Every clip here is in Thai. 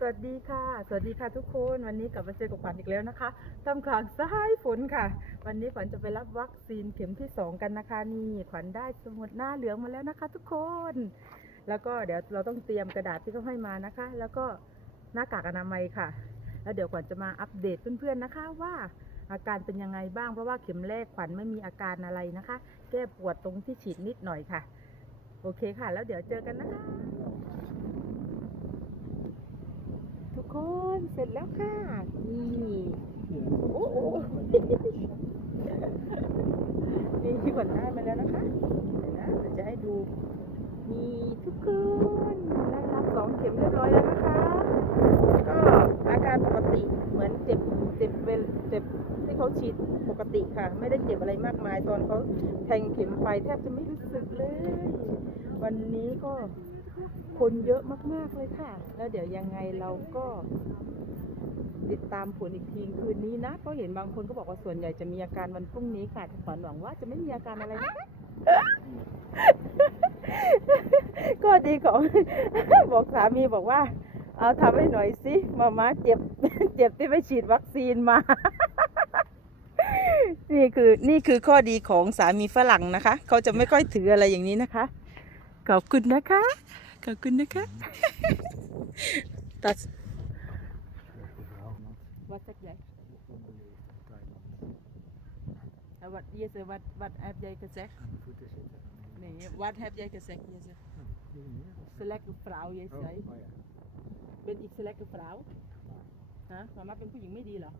สวัสดีค่ะ สวัสดีค่ะทุกคน วันนี้กลับมาเจอกับขวัญอีกแล้วนะคะท่ามกลางสายฝนค่ะ วันนี้ขวัญจะไปรับวัคซีนเข็มที่สองกันนะคะนี่ขวัญได้สมุดหน้าเหลืองมาแล้วนะคะ ทุกคน แล้วก็เดี๋ยวเราต้องเตรียมกระดาษที่เขาให้มานะคะ แล้วก็หน้ากากอนามัยค่ะ แล้วเดี๋ยวขวัญจะมาอัปเดตเพื่อนๆนะคะว่าอาการเป็นยังไงบ้างเพราะว่าเข็มแรกขวัญไม่มีอาการอะไรนะคะ แก้ปวดตรงที่ฉีดนิดหน่อยค่ะ โอเคค่ะ แล้วเดี๋ยวเจอกันนะคะ คนเสร็จแล้วค่ะ นี่โอ้โหนี่ที่ขวัญได้มาแล้วนะคะเดี๋ยวนะเดี๋ยวจะให้ดูนี่ทุกคนได้รับสองเข็มเรียบร้อยแล้วนะคะ ก็อาการปกติเหมือนเจ็บเจ็บเวลเจ็บที่เขาฉีดปกติค่ะ ไม่ได้เจ็บอะไรมากมายตอนเขาแทงเข็มไปแทบจะไม่รู้สึกเลย วันนี้ก็ คนเยอะมาก ๆ เลยค่ะ แล้วเดี๋ยวยังไงเราก็ ติดตามผลอีกทีคืนนี้นะเพราะเห็นบางคนก็บอกว่าส่วนใหญ่จะมีอาการวันพรุ่งนี้ค่ะขวัญหวังว่าจะไม่มีอาการอะไรนะคะ ก็ดีของบอกสามีบอกว่า เอาทำให้หน่อยสิมาม่าเจ็บ เจ็บที่ไปฉีดวัคซีนมา นี่คือนี่คือข้อดีของสามีฝรั่งนะคะ เขาจะไม่ค่อยถืออะไรอย่างนี้นะคะ ขอบคุณนะคะ ขอบคุณนะคะ ตัด Wat zeg jij? En wat, Jesse, wat, wat heb jij gezegd? Nee, wat heb jij gezegd, Jesse? Select een vrouw, jij zei. Ben ik select een vrouw? Huh? Mama เป็นผู้หญิงไม่ดีเหรอ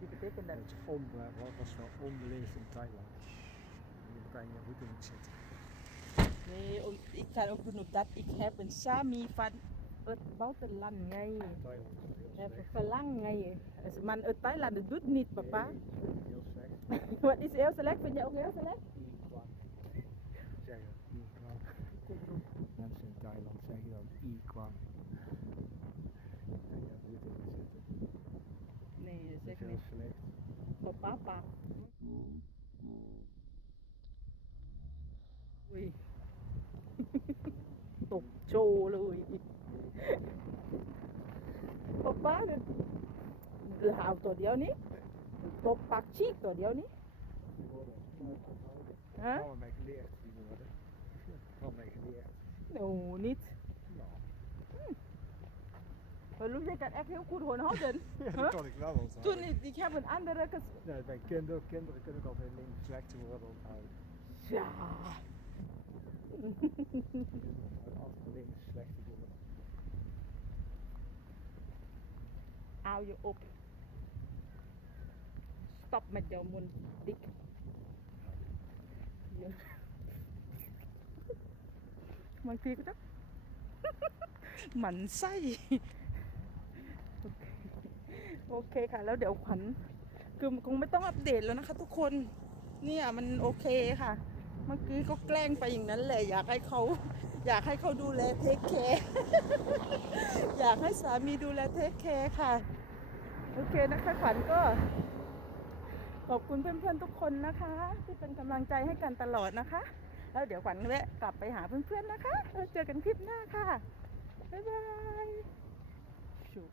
Het om, eh, wat was wel onbeleefd in Thailand. Je kan je voeten niet zetten. Nee, ik kan ook doen op dat ik heb een Sami van het buitenland. Nee. Het slecht. verlang, nee. Man uit Thailand dat doet niet, papa. Heel slecht. Wat is heel slecht? Vind je ook heel slecht? I-kwam. Mensen in Thailand zeggen dan I-kwam. โชว์เลยป๊าป้าเนี่ยลาวตัวเดียวนี้ตบปากชีกตัวเดียวนี้ฮะ Allemaal mee geleerd, die woorden. Allemaal mee geleerd. หนูนิด Nou, เออรู้จักกันแอคเฮลคูดโหนฮอดเดิน ja, Huh? dat kan ik wel onthouden. Toen ik, ik heb een andere ges... Nee, bij kinderen, kinderen kunnen ook altijd links slechte woorden onthouden. Ja. Altijd links slechte woorden. Hou je op. Stop met jouw mond dik. Ja. บางทีก็ต้องหมันไส้โอเคค่ะ แล้วเดี๋ยวขวัญคือคงไม่ต้องอัปเดตแล้วนะคะทุกคน เนี่ยมันโอเคค่ะ เมื่อกี้ก็แกล้งไปอย่างนั้นแหละอยากให้เขาอยากให้เขาดูแลเทคแคร์อยากให้สามีดูแลเทคแคร์ค่ะ โอเคนะคะขวัญก็ขอบคุณเพื่อนๆทุกคนนะคะ ที่เป็นกำลังใจให้กันตลอดนะคะ แล้วเดี๋ยวขวัญแวะกลับไปหาเพื่อนๆนะคะแล้วเจอกันคลิปหน้าค่ะ บ๊ายบายชุบ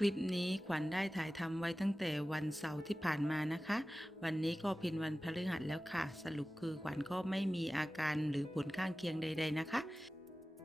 คลิปนี้ขวัญได้ถ่ายทำไว้ตั้งแต่วันเสาร์ที่ผ่านมานะคะ วันนี้ก็เป็นวันพฤหัสแล้วค่ะ สรุปคือขวัญก็ไม่มีอาการหรือผลข้างเคียงใด ๆนะคะ